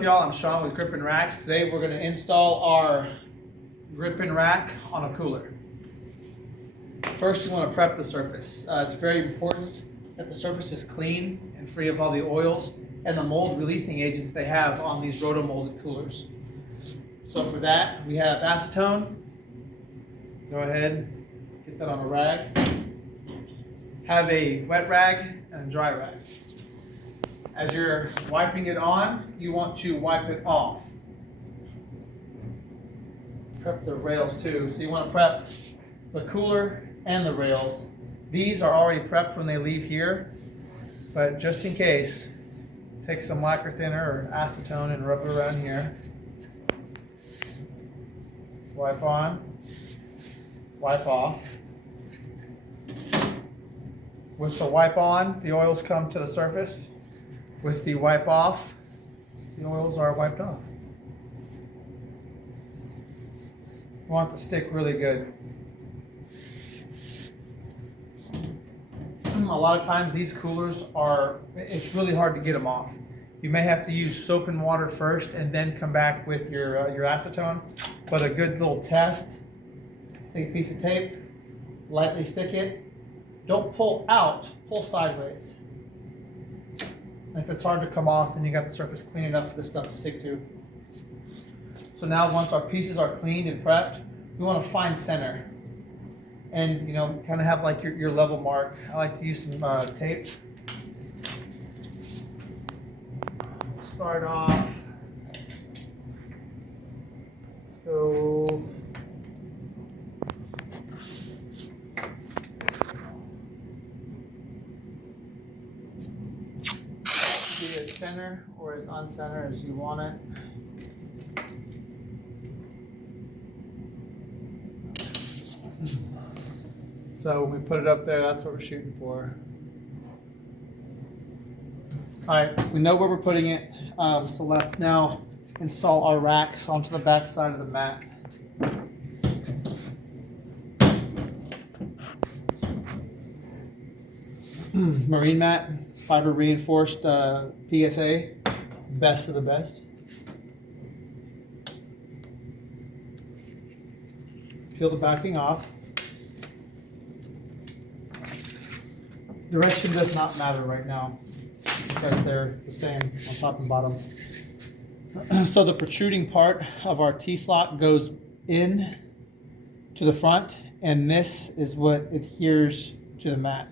Y'all, I'm Sean with Grippin Racks. Today we're going to install our Grippin rack on a cooler. First, you want to prep the surface. It's very important that the surface is clean and free of all the oils and the mold releasing agent they have on these roto-molded coolers. So for that, we have acetone. Go ahead, get that on a rag. Have a wet rag and a dry rag. As you're wiping it on, you want to wipe it off. Prep the rails too. So you want to prep the cooler and the rails. These are already prepped when they leave here, but just in case, take some lacquer thinner or acetone and rub it around here. Wipe on, wipe off. With the wipe on, the oils come to the surface. With the wipe off, the oils are wiped off. You want it to stick really good. A lot of times these coolers it's really hard to get them off. You may have to use soap and water first and then come back with your acetone. But a good little test, take a piece of tape, lightly stick it. Don't pull out, pull sideways. If it's hard to come off, then you got the surface clean enough for this stuff to stick to. So now once our pieces are cleaned and prepped, we want to find center. And kind of have like your level mark. I like to use some tape. Start off. Go. Be as center or as uncenter as you want it. So when we put it up there, that's what we're shooting for. All right, we know where we're putting it. So let's now install our racks onto the back side of the mat. Marine mat, fiber reinforced PSA, best of the best. Peel the backing off. Direction does not matter right now because they're the same on top and bottom. So the protruding part of our T-slot goes in to the front, and this is what adheres to the mat.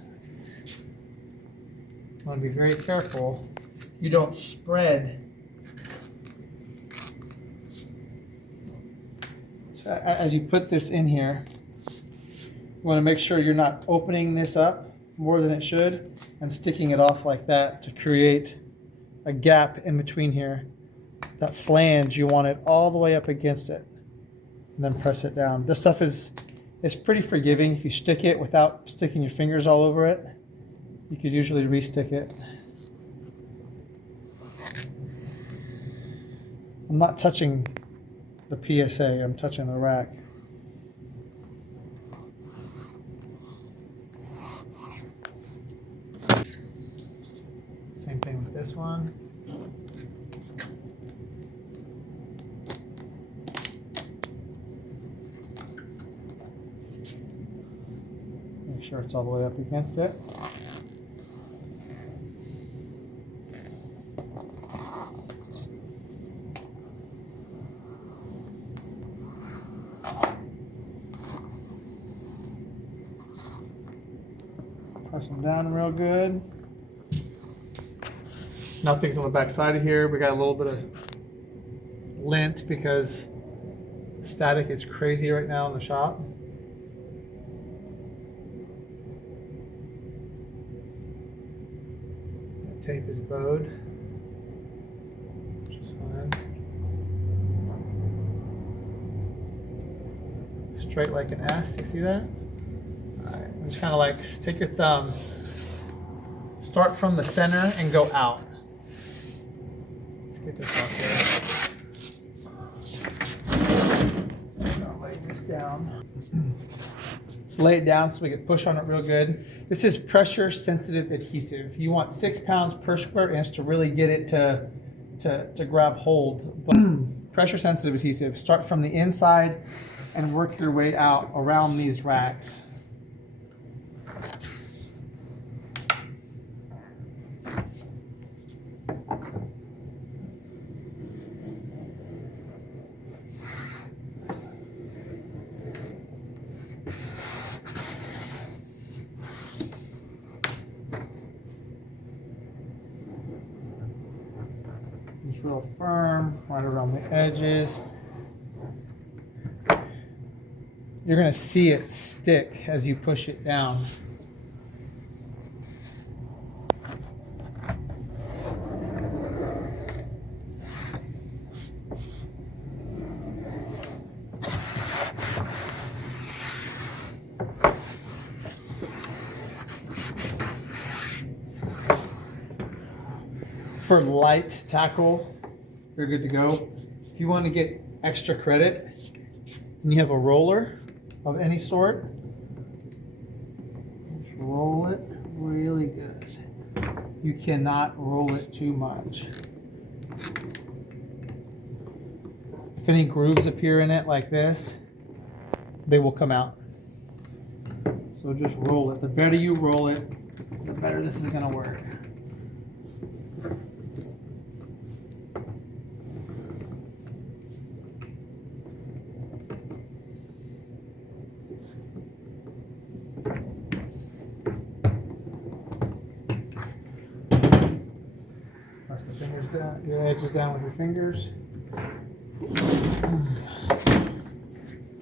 You want to be very careful you don't spread. So as you put this in here, you want to make sure you're not opening this up more than it should and sticking it off like that to create a gap in between here. That flange, you want it all the way up against it and then press it down. This stuff is pretty forgiving. If you stick it without sticking your fingers all over it, you could usually re-stick it. I'm not touching the PSA, I'm touching the rack. Same thing with this one. Make sure it's all the way up against it. Press them down real good. Nothing's on the back side of here. We got a little bit of lint because static is crazy right now in the shop. The tape is bowed, which is fine. Straight like an S, you see that? All right, just kind of like take your thumb, start from the center and go out. Get this off there. I'll lay this down. Let's lay it down so we can push on it real good. This is pressure sensitive adhesive. You want 6 pounds per square inch to really get it to to grab hold. But pressure sensitive adhesive, start from the inside and work your way out around these racks. It's real firm, right around the edges. You're going to see it stick as you push it down. For light tackle, you're good to go. If you want to get extra credit and you have a roller of any sort, just roll it really good. You cannot roll it too much. If any grooves appear in it like this, they will come out. So just roll it. The better you roll it, the better this is going to work. Press the fingers down, your edges down with your fingers.